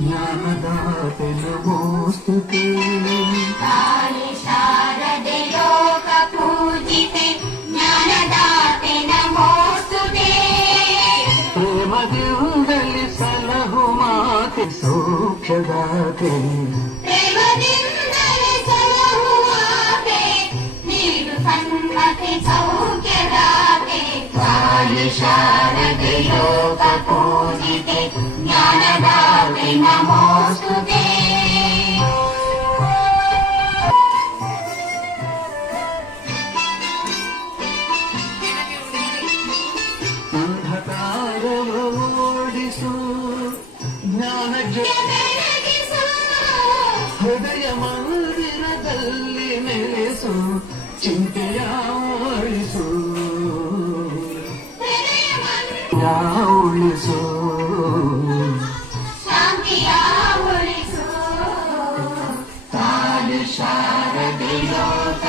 ಜ್ಞಾನದಾತೆ ನಮೋಸ್ತುತೆ ಕಾಳಿ ಶಾರದೆ ಲೋಕ ಪೂಜಿತೆ ಜ್ಞಾನದಾತೆ ನಮೋಸ್ತುತೆ ಪ್ರೇಮದಿಂದಲಿ ಸಲಹು ಮಾತೆ ಸೌಖ್ಯದಾತೆ ಪ್ರೇಮದಿಂದಲೇ ಸಲಹುವಾತೆ ನೀಡು ಸನ್ಮತಿ ಸೌಖ್ಯದಾತೆ ಕಾಳಿ ಶಾರದೆ ಲೋಕ ಪೂಜಿತೆ ಜ್ಞಾನದಾತೆ ನಮೋಸ್ತುತೆ ಅಂಧಕಾರವ ಓಡಿಸು ಜ್ಞಾನ ಬೆಳಗಿಸು ಹೃದಯ ಮಂದಿರದಲ್ಲಿ ನೆಲೆಸು ಚಿಂತೆಯ ಉಳಿಸು ಉಳಿಸು ಶಾಂತಿಯ ಉಳಿಸು ಕಾಳಿ ಶಾರದೆ ಲೋಕ